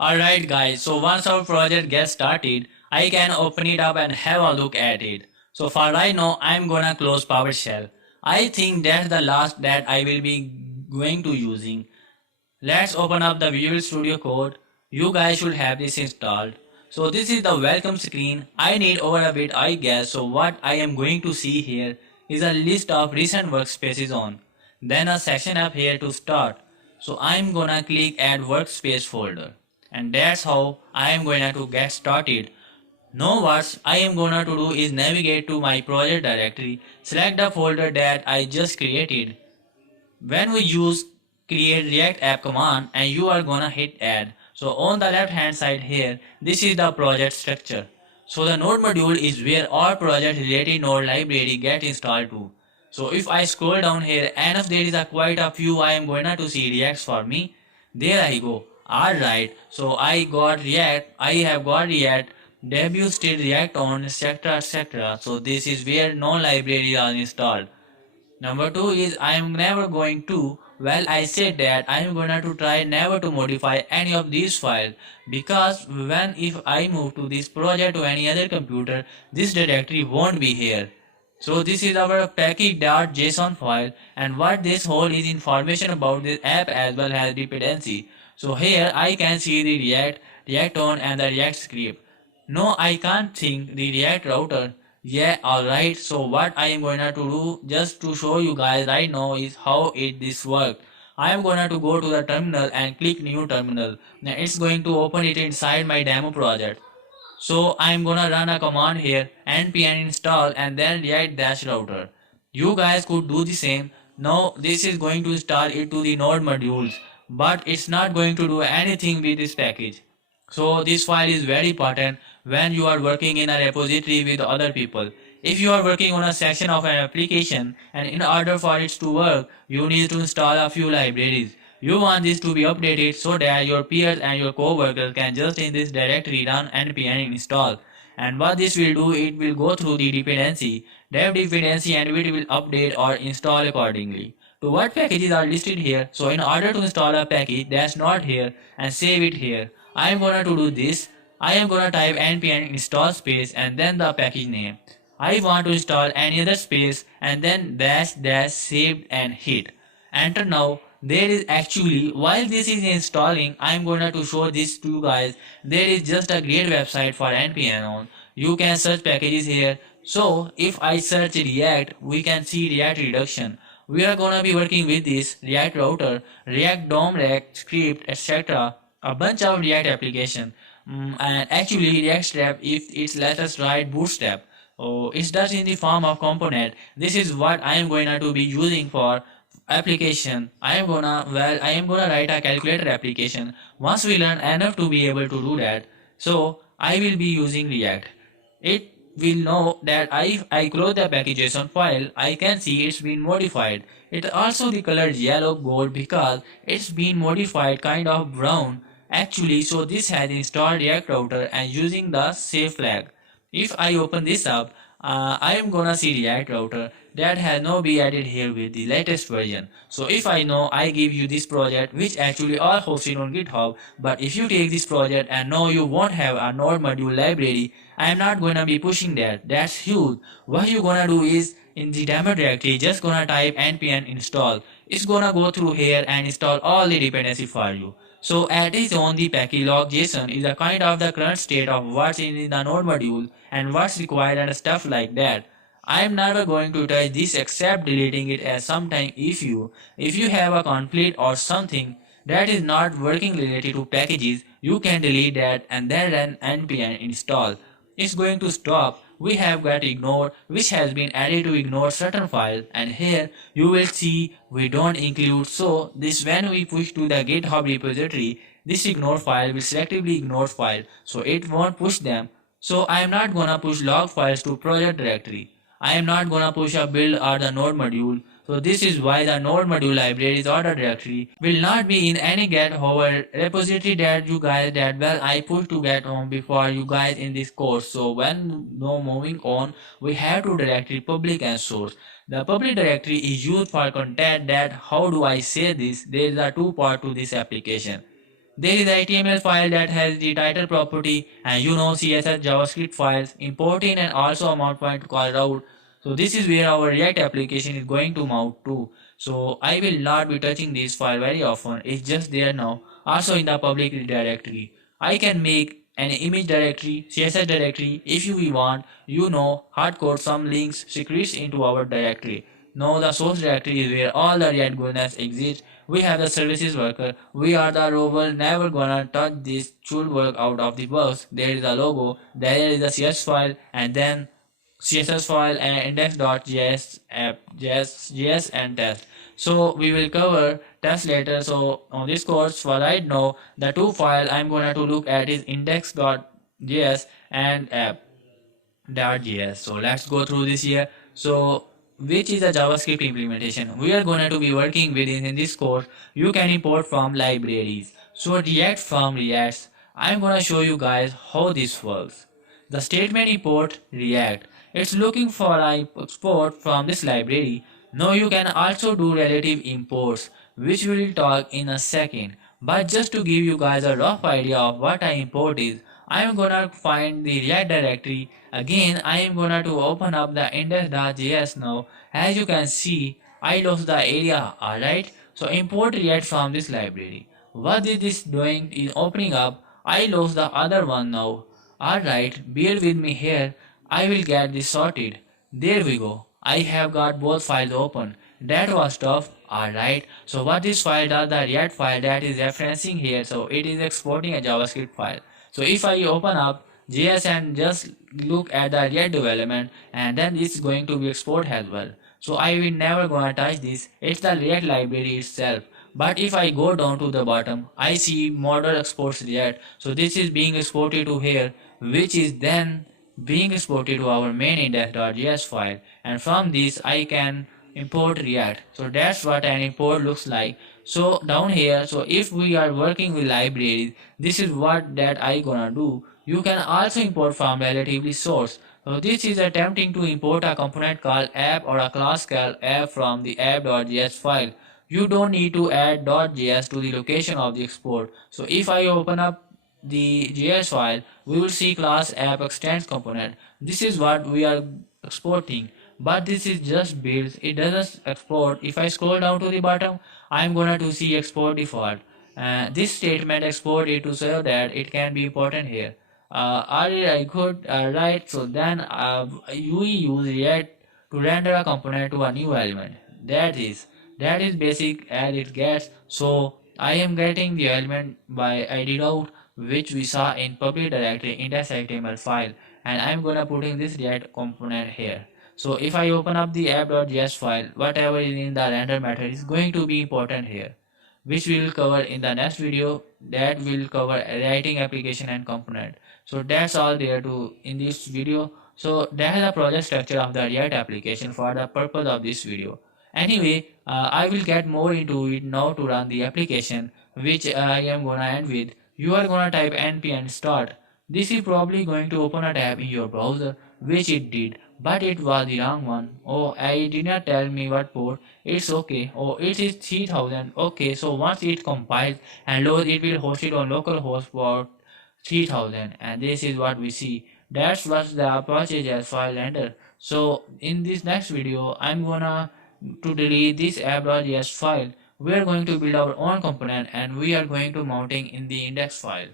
Alright guys, so once our project gets started, I can open it up and have a look at it. So for right now, I'm gonna close PowerShell. I think that's the last that I will be going to using. Let's open up the Visual Studio Code. You guys should have this installed. So this is the welcome screen. I need over a bit I guess. So what I am going to see here is a list of recent workspaces on. Then a section up here to start. So I'm gonna click add workspace folder. And that's how I am going to get started. Now what I am gonna to do is navigate to my project directory, select the folder that I just created. When we use create react app command and you are gonna hit add. So on the left hand side here, this is the project structure. So the node module is where all project related node library get installed to. So if I scroll down here and if there is a quite a few I am going to see reacts for me, there I go. Alright, so I have got react, debut state react on etc. So this is where no library are installed. Number two is I am never going to, well I said that I am gonna to try never to modify any of these files because when if I move to this project to any other computer, this directory won't be here. So this is our package.json file and what this whole is information about this app as well as dependency. So here I can see the React on and the React script. No, I can't think the React router. Yeah, alright. So what I am going to do just to show you guys right now is how this works. I am going to go to the terminal and click new terminal. Now it's going to open it inside my demo project. So I am gonna run a command here npm install and then react dash router. You guys could do the same. Now this is going to install it to the node modules, but it's not going to do anything with this package. So this file is very important when you are working in a repository with other people. If you are working on a section of an application and in order for it to work, you need to install a few libraries. You want this to be updated so that your peers and your co-workers can just in this directory run npm install. And what this will do, it will go through the dev dependency and it will update or install accordingly to what packages are listed here. So in order to install a package that's not here and save it here, I am gonna to do this. I am gonna type npm install space and then the package name. I want to install any other space and then dash dash saved and hit enter. Now there is actually while this is installing, I am gonna to show this to you guys. There is just a great website for npm on. You can search packages here. So if I search react, we can see react reduction. We are gonna be working with this react router, react dom, react script, etc. A bunch of react application. And actually react strap if it's let us write bootstrap. Oh, it's does in the form of component. This is what I am going to be using for application. I am gonna write a calculator application. Once we learn enough to be able to do that, so I will be using react. It will know that if I close the package.json file, I can see it's been modified. It also the color yellow gold because it's been modified kind of brown. Actually, so this has installed react router and using the save flag. If I open this up, I am gonna see react router that has now been added here with the latest version. So if I know I give you this project which actually all hosted on GitHub, but if you take this project and know you won't have a node module library, I am not gonna be pushing that. That's huge. What you gonna do is in the demo directory just gonna type npm install. It's gonna go through here and install all the dependency for you. So at its own the package log.json is a kind of the current state of what's in the node module and what's required and stuff like that. I am never going to touch this except deleting it as sometime if you have a conflict or something that is not working related to packages, you can delete that and then run npm install. It's going to stop. We have got ignore which has been added to ignore certain file and here you will see we don't include. So this when we push to the GitHub repository, this ignore file will selectively ignore file so it won't push them. So I am not gonna push log files to project directory. I am not gonna push a build or the node module. So this is why the node module libraries or the directory will not be in any GitHub repository that you guys that well I put to get on before you guys in this course. So when no moving on, we have to directory public and source. The public directory is used for content that how do I say this? There is a two part to this application. There is a HTML file that has the title property and CSS JavaScript files, importing and also a mount point called route. So this is where our React application is going to mount to. So I will not be touching this file very often. It's just there now. Also in the public directory. I can make an image directory, CSS directory if you want, hardcode some links secrets into our directory. Now the source directory is where all the React goodness exists. We have the services worker. We are the rover, never gonna touch this should work out of the box. There is a logo, there is a CS file, and then CSS file and index.js app, JS and test. So we will cover test later. So on this course, for right now, the two file I'm gonna to look at is index.js and app.js. So let's go through this here. So which is a JavaScript implementation we are going to be working with in this course. You can import from libraries. So React from Reacts. I'm going to show you guys how this works. The statement import React. It's looking for an export from this library. Now you can also do relative imports, which we will talk in a second. But just to give you guys a rough idea of what an import is, I am gonna find the React directory. Again, I am gonna to open up the index.js now. As you can see, I lost the area, alright? So import React from this library. What is this doing is opening up. I lost the other one now. Alright, bear with me here. I will get this sorted. There we go. I have got both files open. That was tough. Alright. So what this file does, the React file that is referencing here. So it is exporting a JavaScript file. So if I open up JS and just look at the React development, and then it's going to be export as well. So I will never gonna touch this. It's the React library itself. But if I go down to the bottom, I see model exports React. So this is being exported to here, which is then being exported to our main index.js file, and from this I can import React. So that's what an import looks like. So down here, so if we are working with libraries, this is what that I gonna do. You can also import from relatively source. So this is attempting to import a component called app or a class called app from the app.js file. You don't need to add .js to the location of the export. So if I open up the JS file, we will see class app extends component. This is what we are exporting, but this is just builds. It doesn't export. If I scroll down to the bottom, I'm gonna to see export default. This statement export it to show that it can be important here. I could right. So then we use React to render a component to a new element. That is basic as it gets. So I am getting the element by id route, which we saw in public directory index.html file, and I'm gonna putting this React component here. So if I open up the app.js file, whatever is in the render method is going to be important here, which we will cover in the next video. That will cover writing application and component. So that's all there to in this video. So that is the project structure of the React application for the purpose of this video. Anyway, I will get more into it now to run the application, which I am gonna end with. You are gonna type npm start. This is probably going to open a tab in your browser, which it did, but it was the wrong one. Oh, I did not tell me what port. It's okay. Oh, it is 3000. Okay, so once it compiles and loads, it will host it on localhost port 3000, and this is what we see. That's what the Apache file render. So in this next video, I'm gonna to delete this app.js file. We are going to build our own component and we are going to mounting in the index file.